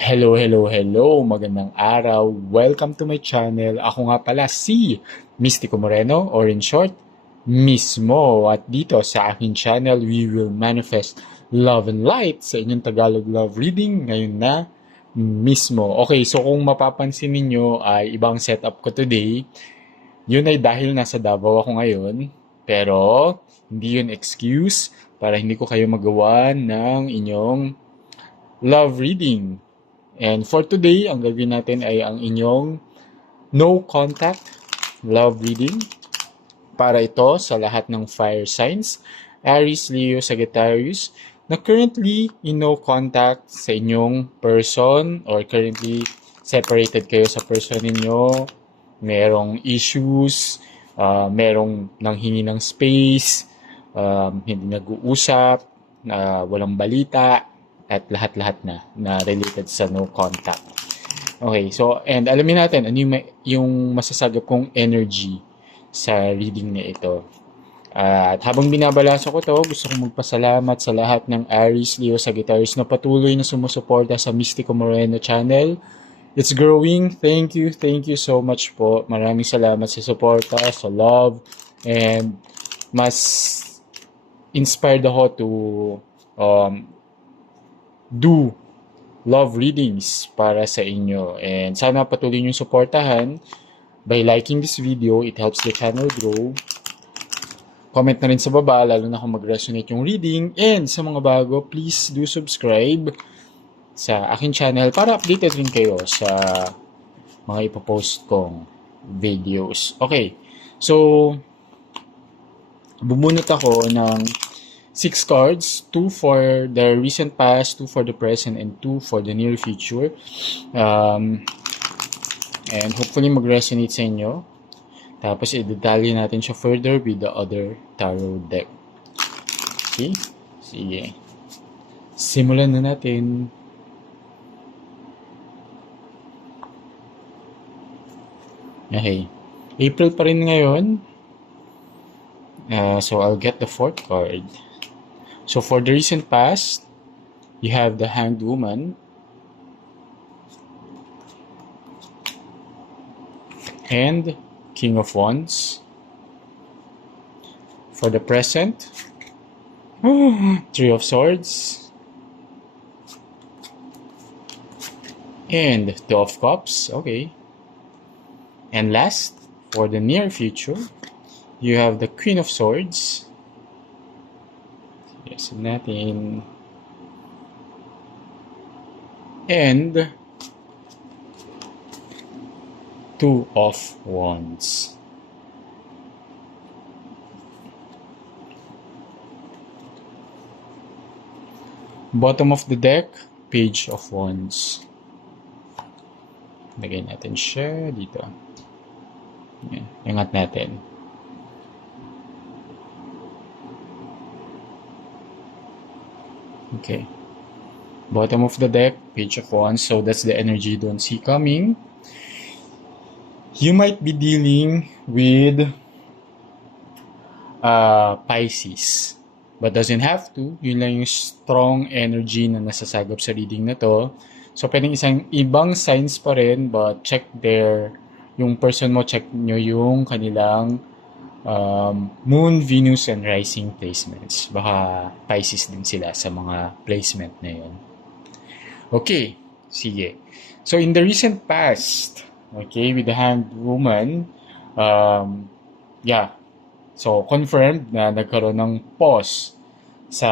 Hello, hello, hello! Magandang araw! Welcome to my channel. Ako nga pala si Mystico Moreno, or in short, Mismo. At dito sa aking channel, we will manifest love and light sa inyong Tagalog love reading ngayon na mismo. Okay, so kung mapapansin ninyo ay ibang setup ko today. Yun ay dahil nasa Davao ako ngayon, pero hindi yun excuse para hindi ko kayo magawa ng inyong love reading. And for today, ang gagawin natin ay ang inyong no contact love reading. Para ito sa lahat ng fire signs, Aries, Leo, Sagittarius, na currently in no contact sa inyong person or currently separated kayo sa person ninyo, merong issues, merong nanghingi ng space, hindi nag-uusap, walang balita, at lahat-lahat na related sa no contact. Okay, so, and alamin natin ano yung masasagap kong energy sa reading na ito. At habang binabalasa ko to, gusto kong magpasalamat sa lahat ng Aries, Leo, Sagittarius na patuloy na sumusuporta sa Mystico Moreno channel. It's growing. Thank you so much po. Maraming salamat sa suporta, sa love, and mas inspired ako to do love readings para sa inyo. And sana patuloy nyo suportahan by liking this video. It helps the channel grow. Comment na rin sa baba, lalo na kung mag-resonate yung reading. And sa mga bago, please do subscribe sa aking channel para updated rin kayo sa mga ipopost kong videos. Okay, so bumunot ako ng 6 cards, 2 for the recent past, 2 for the present, and 2 for the near future. And hopefully mag-resonate sa inyo. Tapos i-detalye natin siya further with the other tarot deck. Okay? Sige. Simulan na natin. Okay. April pa rin ngayon. So I'll get the 4th card. So for the recent past, you have the Hanged Woman, and King of Wands. For the present, Three of Swords, and Two of Cups. Okay. And last, for the near future, you have the Queen of Swords. Yes, natin. And Two of Wands. Bottom of the deck, Page of Wands. Lagay natin siya dito. Yan, ingat natin. Okay. Bottom of the deck, Page of Wands. So that's the energy you don't see coming. You might be dealing with Pisces. But doesn't have to. Yun lang yung strong energy na nasasagap sa reading na to. So pwedeng isang ibang signs pa rin, but check yung person mo, check nyo yung kanilang Moon, Venus, and Rising placements. Baka Pisces din sila sa mga placement na yun. Okay, sige. So in the recent past, okay, with the Hanged Woman, so confirmed na nagkaroon ng pause sa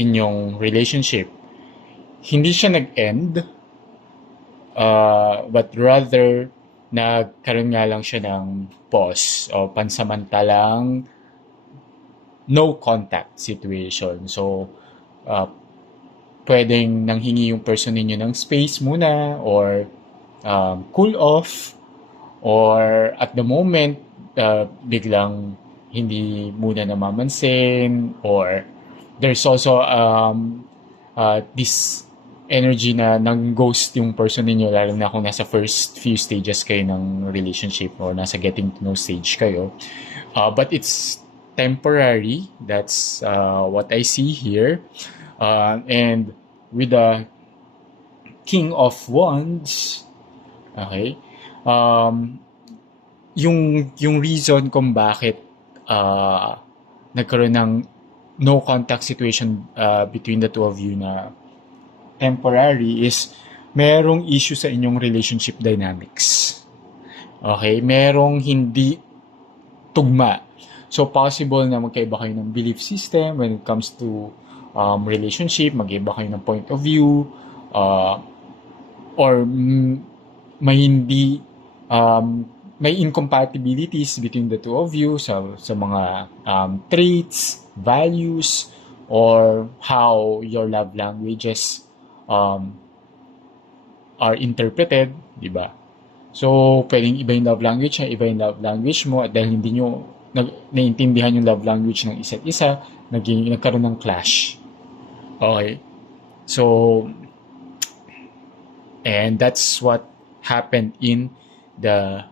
inyong relationship. Hindi siya nag-end, but rather nagkaroon nga lang siya ng pause o pansamantalang no contact situation. So, pwedeng nanghingi yung person ninyo ng space muna or cool off, or at the moment, biglang hindi muna namamansin, or there's also this energy na nang-ghost yung person ninyo, lalo na kung nasa first few stages kayo ng relationship or nasa getting to know stage kayo. But it's temporary. That's what I see here. And with the King of Wands. Okay? Um, yung reason kung bakit nagkaroon ng no contact situation between the two of you na temporary is merong issue sa inyong relationship dynamics. Okay? Merong hindi tugma. So, possible na magkaiba kayo ng belief system when it comes to relationship, magkaiba kayo ng point of view, or may hindi, may incompatibilities between the two of you sa mga traits, values, or how your love languages are interpreted, di ba? So, pwedeng iba yung love language niya, iba yung love language mo, at dahil hindi nyo naiintindihan yung love language ng isa't isa, nagkaroon ng clash. Okay? So, and that's what happened in the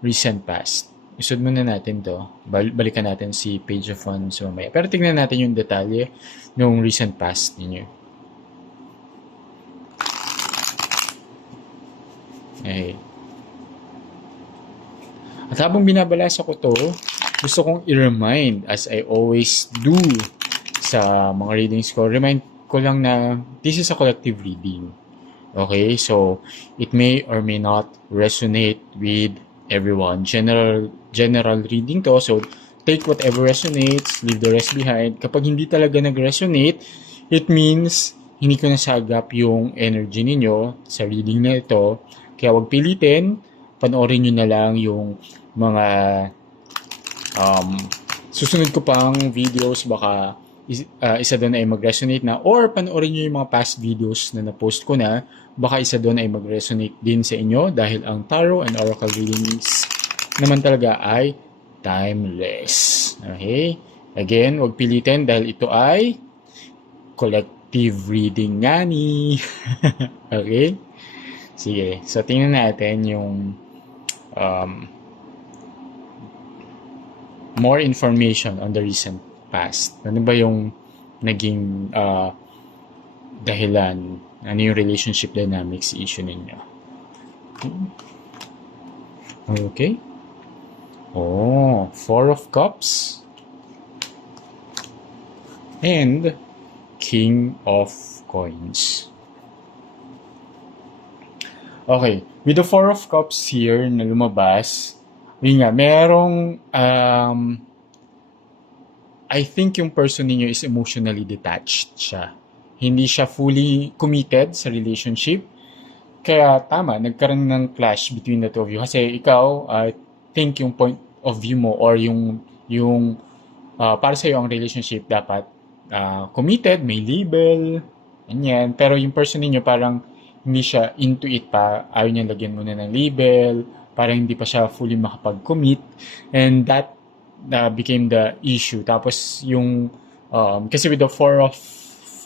recent past. Isod muna natin to. Balikan natin si Page of Wands mamaya. Pero tingnan natin yung detalye ng recent past ninyo. Okay. At habang binabalasa ko to, gusto kong i-remind, as I always do sa mga readings ko, remind ko lang na this is a collective reading. Okay? So, it may or may not resonate with everyone. General reading to, so take whatever resonates, leave the rest behind. Kapag hindi talaga nag-resonate, it means hindi ko nasagap yung energy ninyo sa reading na ito. Kaya wag pilitin, panoorin nyo na lang yung mga susunod ko pang videos, baka isa doon ay mag-resonate na, or panoorin nyo yung mga past videos na na-post ko na, baka isa doon ay mag-resonate din sa inyo dahil ang tarot and oracle readings naman talaga ay timeless. Okay? Again, wag pilitin dahil ito ay collective reading nga ni. Okay? Sige. So, tingnan natin yung more information on the recent past. Ano ba yung naging dahilan? Ano yung relationship dynamics issue ninyo? Okay. Oh, Four of Cups. And King of Coins. Okay. With the Four of Cups here na lumabas, yun nga, merong I think yung person ninyo is emotionally detached siya. Hindi siya fully committed sa relationship. Kaya tama, nagkaroon ng clash between the two of you. Kasi ikaw, I think yung point of view mo or yung para sa'yo ang relationship dapat committed, may label, ganyan. Pero yung person ninyo parang hindi siya into it pa. Ayaw niya lagyan muna ng label. Parang hindi pa siya fully makapag-commit. And that became the issue. Tapos yung kasi with the Four of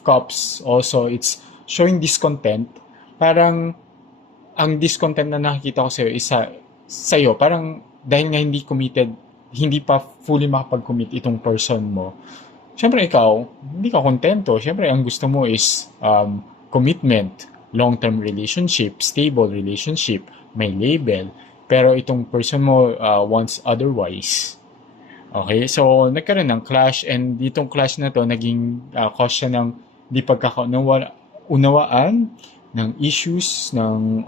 Cups also, it's showing discontent. Parang ang discontent na nakikita ko sa'yo, parang dahil nga hindi committed, hindi pa fully makapag-commit itong person mo. Siyempre ikaw, hindi ka kontento. Siyempre ang gusto mo is commitment, long-term relationship, stable relationship, may label. Pero itong person mo wants otherwise. Okay, so nagkaroon ng clash, and ditong clash na to naging cause siya ng di pagkakaunawaan, ng issues, ng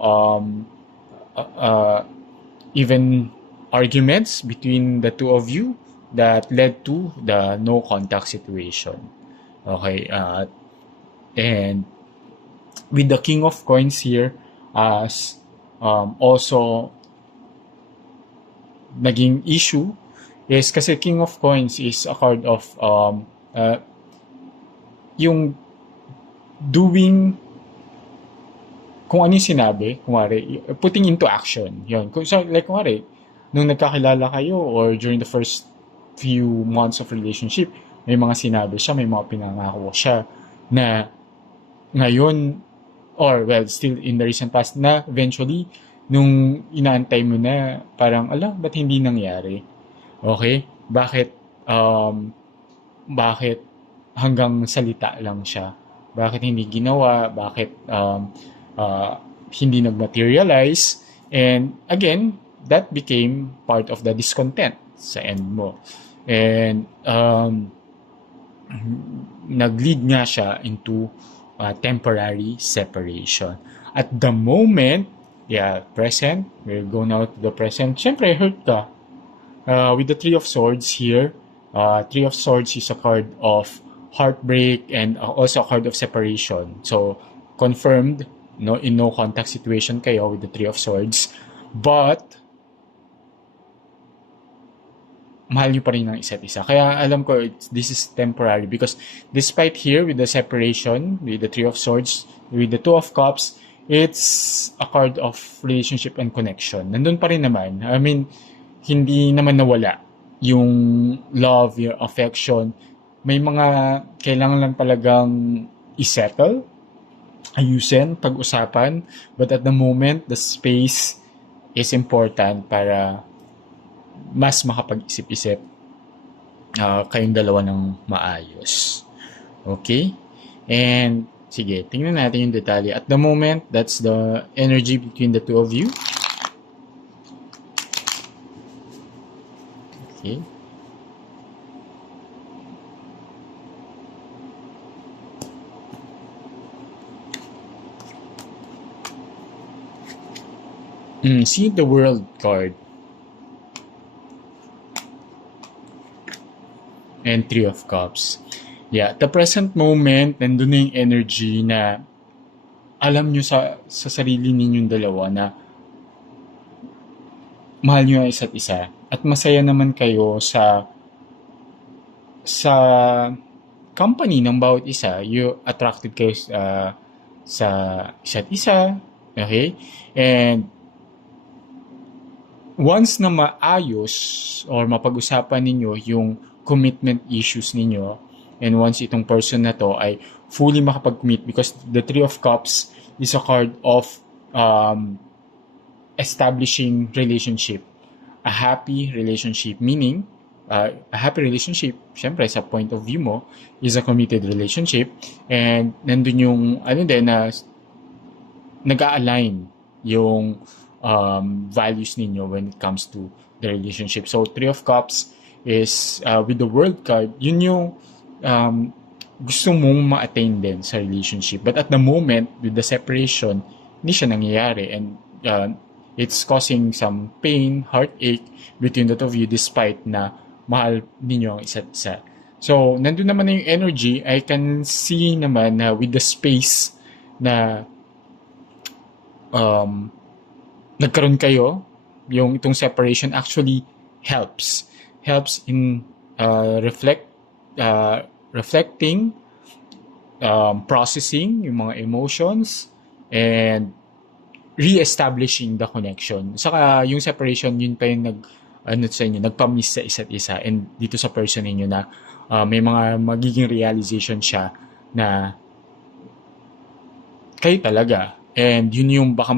even arguments between the two of you that led to the no contact situation. Okay, and with the King of Coins here as also naging issue is kasi King of Coins is a card of yung doing kung ano yung sinabi, kumari, putting into action. Yun. So, like, kumari, nung nagkakilala kayo or during the first few months of relationship, may mga sinabi siya, may mga pinangako siya na ngayon, or well, still in the recent past, na eventually, nung inaantay mo na, parang, ba't hindi nangyari? Okay? Bakit hanggang salita lang siya? Bakit hindi ginawa? Bakit hindi nag-materialize. And again, that became part of the discontent sa end mo. And nag-lead nga siya into temporary separation. At the moment, present, we'll go now to the present. Siyempre, hurt ka. With the Three of Swords here, Three of Swords is a card of heartbreak and also a card of separation. So, confirmed, in no contact situation kayo with the Three of Swords. But, mahal nyo pa rin ng isa't isa. Kaya alam ko, this is temporary because despite here with the separation, with the Three of Swords, with the Two of Cups, it's a card of relationship and connection. Nandun pa rin naman. I mean, hindi naman nawala yung love, your affection. May mga kailangan lang talagang isettle, ayusin, pag-usapan. But at the moment, the space is important para mas makapag-isip-isip kayong dalawa ng maayos. Okay? And, sige, tingnan natin yung detalye. At the moment, that's the energy between the two of you. Okay. See the World card. And Three of Cups. Yeah, at the present moment, nandun na yung energy na alam nyo sa sarili ninyong dalawa na mahal nyo ang isa't isa. At masaya naman kayo sa company ng bawat isa. You attracted kayo sa isa't isa. Okay? And once na maayos or mapag-usapan ninyo yung commitment issues ninyo, and once itong person na to ay fully makapag-commit, because the Three of Cups is a card of establishing relationship, a happy relationship, meaning a happy relationship, syempre sa point of view mo, is a committed relationship, and nandun yung na nag-a-align yung values ninyo when it comes to the relationship. So Three of Cups is with the World card, yun yung gusto mong ma-attain din sa relationship. But at the moment, with the separation, hindi siya nangyayari, and it's causing some pain, heartache between the two of you despite na mahal ninyo ang isa't isa. So, nandun naman na yung energy. I can see naman na with the space na nagkaroon kayo, yung itong separation actually helps in reflecting, processing yung mga emotions, and re-establishing the connection. Saka yung separation, yun pa yung nagpa-miss sa isa't isa, and dito sa person ninyo na may mga magiging realization siya na kayo talaga, and yun yung baka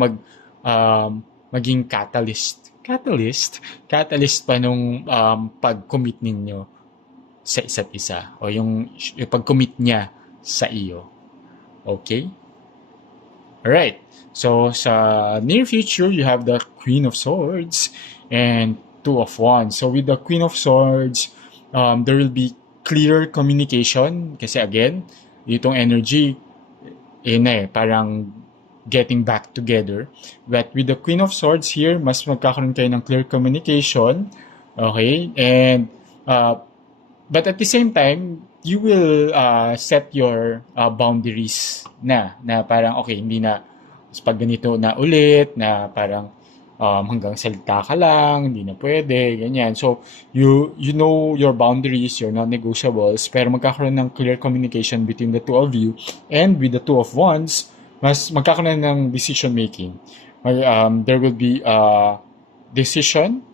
maging catalyst pa nung pag-commit ninyo sa isa't isa, o yung pag-commit niya sa iyo. Okay? Alright. So, sa near future, you have the Queen of Swords and Two of Wands. So, with the Queen of Swords, there will be clear communication, kasi again, itong energy, parang getting back together. But with the Queen of Swords here, mas magkakaroon kayo ng clear communication. Okay? And, but at the same time, you will set your boundaries na parang, okay, hindi na pag ganito na ulit, na parang hanggang salita ka lang, hindi na pwede, ganyan. So, you know your boundaries, your non-negotiables, pero magkakaroon ng clear communication between the two of you. And with the Two of Wands, mas magkakaroon ng decision making. There will be a decision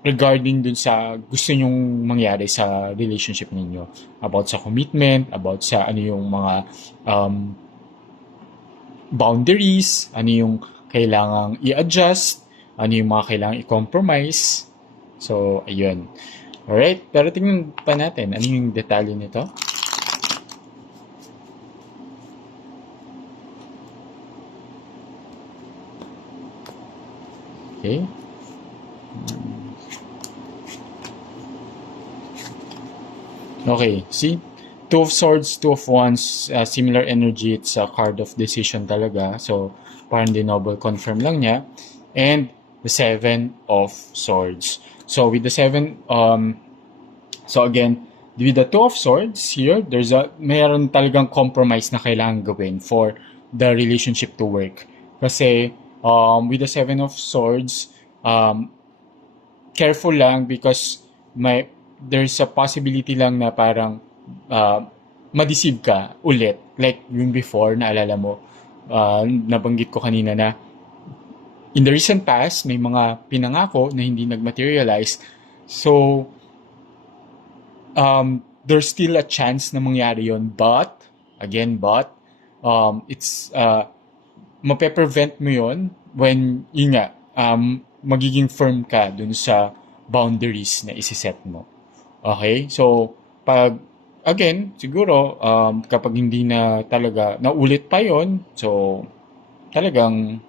regarding dun sa gusto nyong mangyari sa relationship ninyo, about sa commitment, about sa ano yung mga boundaries, ano yung kailangang i-adjust, ano yung mga kailangang i-compromise. So, ayun. Alright, pero tingnan pa natin ano yung detalye nito. Okay? Okay, see? Two of Swords, Two of Wands, similar energy. It's a card of decision talaga. So, parang dinoble confirm lang niya. And the Seven of Swords. So, with the so again, with the Two of Swords here, mayroon talagang compromise na kailangan gawin for the relationship to work. Kasi, with the Seven of Swords, careful lang because there's a possibility lang na parang ma-deceive ka ulit. Like yung before, naalala mo, nabanggit ko kanina na in the recent past, may mga pinangako na hindi nag-materialize. So, there's still a chance na mangyari yon. But, it's, mape-prevent mo yon when, yun nga, magiging firm ka dun sa boundaries na isiset mo. Okay? So, siguro, kapag hindi na talaga, naulit pa yon, so, talagang,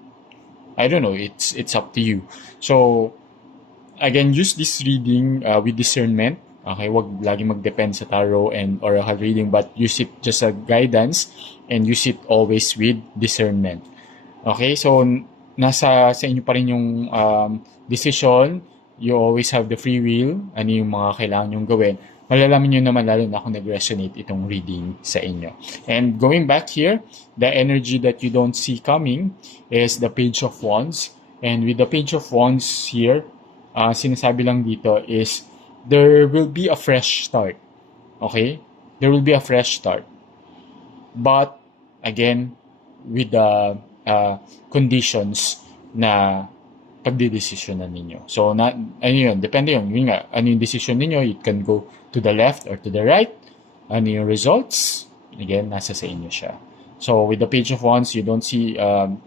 I don't know, it's up to you. So, again, use this reading with discernment. Okay, wag lagi mag-depend sa tarot and oracle reading, but use it just as guidance and use it always with discernment. Okay, so nasa sa inyo pa rin yung decision. You always have the free will. Ano yung mga kailangan nyong gawin. Malalaman nyo naman lalo na kung nag-resonate itong reading sa inyo. And going back here, the energy that you don't see coming is the Page of Wands. And with the Page of Wands here, sinasabi lang dito is there will be a fresh start. Okay? There will be a fresh start. But, again, with the conditions na pagdidesisyonan ninyo. So, depende yun. Yun nga, ano yung decision ninyo, it can go to the left or to the right. Ano yung results, again, nasa sa inyo siya. So, with the Page of Wands, you don't see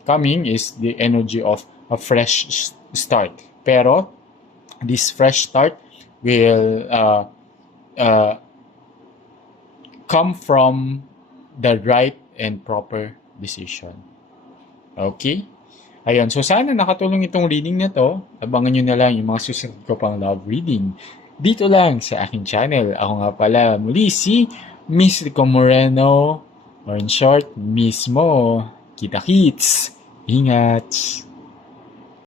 coming is the energy of a fresh start. Pero, this fresh start will come from the right and proper decision. Okay? Ayun. So, sana nakatulong itong reading na to. Abangan nyo na lang yung mga susunod ko pang love reading. Dito lang sa aking channel. Ako nga pala muli si Mystico Moreno. Or in short, Mismo. Kita-kits. Ingat!